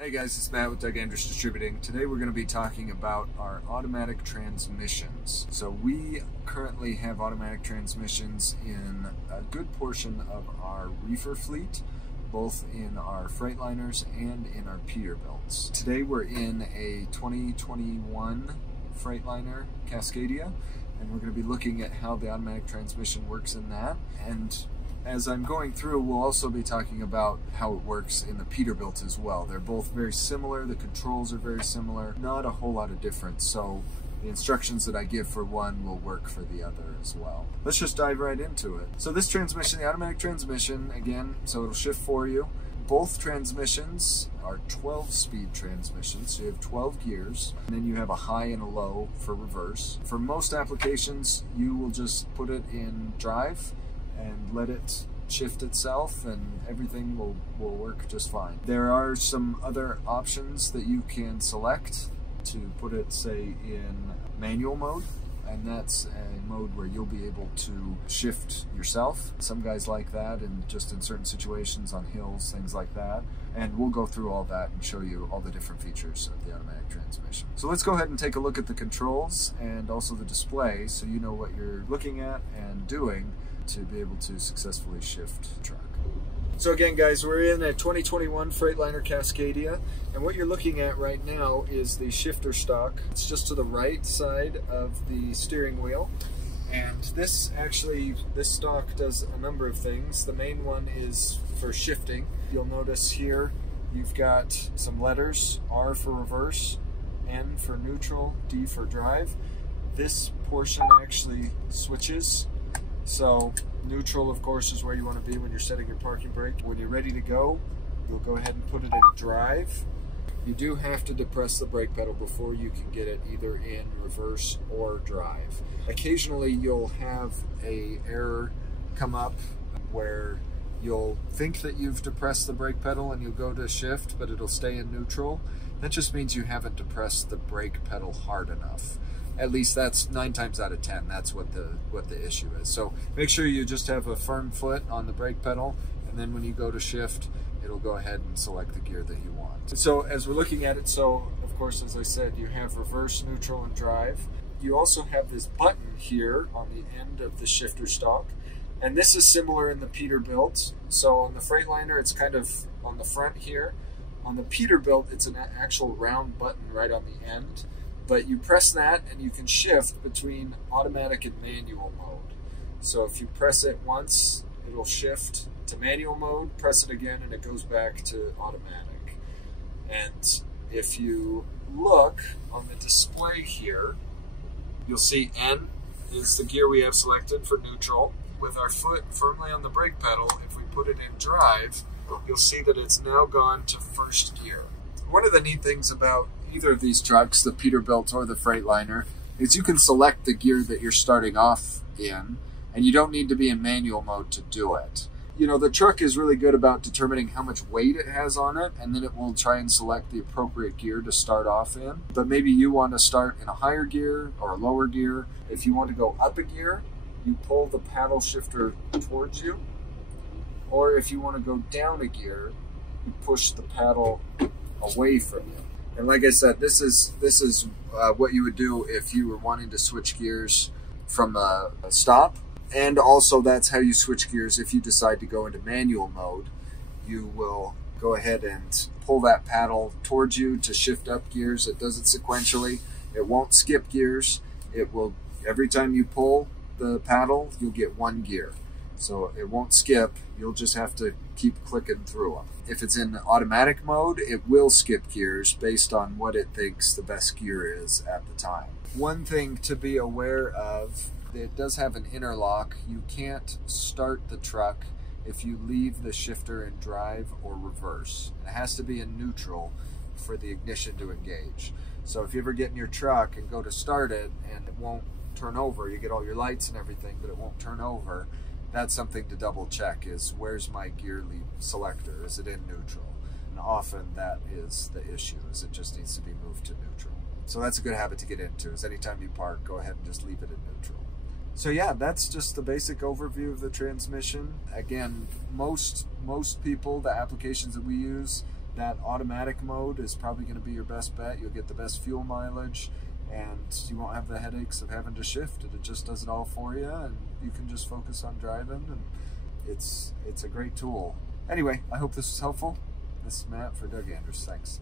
Hey guys, it's Matt with Doug Andrews Distributing. Today we're going to be talking about our automatic transmissions. So we currently have automatic transmissions in a good portion of our reefer fleet, both in our Freightliners and in our Peterbilts. Today we're in a 2021 Freightliner Cascadia, and we're going to be looking at how the automatic transmission works in that. And as I'm going through, we'll also be talking about how it works in the Peterbilt as well. They're both very similar, the controls are very similar, not a whole lot of difference, so the instructions that I give for one will work for the other as well. Let's just dive right into it. So this transmission, the automatic transmission, again, so it'll shift for you. Both transmissions are 12-speed transmissions, so you have 12 gears, and then you have a high and a low for reverse. For most applications, you will just put it in drive and let it shift itself, and everything will work just fine. There are some other options that you can select to put it, say, in manual mode, and that's a mode where you'll be able to shift yourself. Some guys like that, and just in certain situations on hills, things like that. And we'll go through all that and show you all the different features of the automatic transmission. So let's go ahead and take a look at the controls and also the display so you know what you're looking at and doing to be able to successfully shift the truck. So again, guys, we're in a 2021 Freightliner Cascadia, and what you're looking at right now is the shifter stock. It's just to the right side of the steering wheel, and this stock does a number of things. The main one is for shifting. You'll notice here you've got some letters: R for reverse, N for neutral, D for drive. This portion actually switches. So neutral, of course, is where you want to be when you're setting your parking brake. When you're ready to go, you'll go ahead and put it in drive. You do have to depress the brake pedal before you can get it either in reverse or drive. Occasionally you'll have an error come up where you'll think that you've depressed the brake pedal and you'll go to shift, but it'll stay in neutral. That just means you haven't depressed the brake pedal hard enough. At least that's 9 times out of 10. That's what the issue is. So make sure you just have a firm foot on the brake pedal, and then when you go to shift, it'll go ahead and select the gear that you want. So as we're looking at it, so of course, as I said, you have reverse, neutral, and drive. You also have this button here on the end of the shifter stalk, and this is similar in the Peterbilt. So on the Freightliner, it's kind of on the front here. On the Peterbilt, it's an actual round button right on the end. But you press that and you can shift between automatic and manual mode. So if you press it once, it'll shift to manual mode, press it again, and it goes back to automatic. And if you look on the display here, you'll see N is the gear we have selected for neutral. With our foot firmly on the brake pedal, if we put it in drive, you'll see that it's now gone to first gear. One of the neat things about either of these trucks, the Peterbilt or the Freightliner, is you can select the gear that you're starting off in, and you don't need to be in manual mode to do it. You know, the truck is really good about determining how much weight it has on it, and then it will try and select the appropriate gear to start off in. But maybe you want to start in a higher gear or a lower gear. If you want to go up a gear, you pull the paddle shifter towards you. Or if you want to go down a gear, you push the paddle away from you. And like I said, this is what you would do if you were wanting to switch gears from a stop. And also that's how you switch gears if you decide to go into manual mode. You will go ahead and pull that paddle towards you to shift up gears. It does it sequentially. It won't skip gears. It will, every time you pull the paddle, you'll get one gear. So it won't skip, you'll just have to keep clicking through them. If it's in automatic mode, it will skip gears based on what it thinks the best gear is at the time. One thing to be aware of, it does have an interlock. You can't start the truck if you leave the shifter in drive or reverse. It has to be in neutral for the ignition to engage. So if you ever get in your truck and go to start it and it won't turn over, you get all your lights and everything, but it won't turn over, that's something to double check, is where's my gear lead selector? Is it in neutral? And often that is the issue, is it just needs to be moved to neutral. So that's a good habit to get into, is anytime you park, go ahead and just leave it in neutral. So yeah, that's just the basic overview of the transmission. Again, most people, the applications that we use, that automatic mode is probably going to be your best bet. You'll get the best fuel mileage, and you won't have the headaches of having to shift it. It just does it all for you, and you can just focus on driving, and it's a great tool. Anyway, I hope this was helpful. This is Matt for Doug Anders. Thanks.